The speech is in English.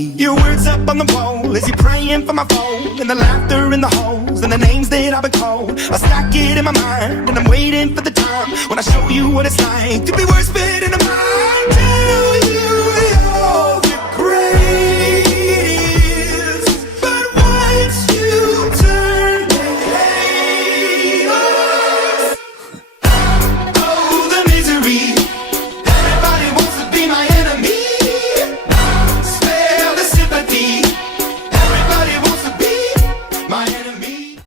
Your words up on the wall as you're praying for my phone, and the laughter in the holes and the names that I've been called. I stack it in my mind and I'm waiting for the time when I show you what it's like to be worse fit in a mind.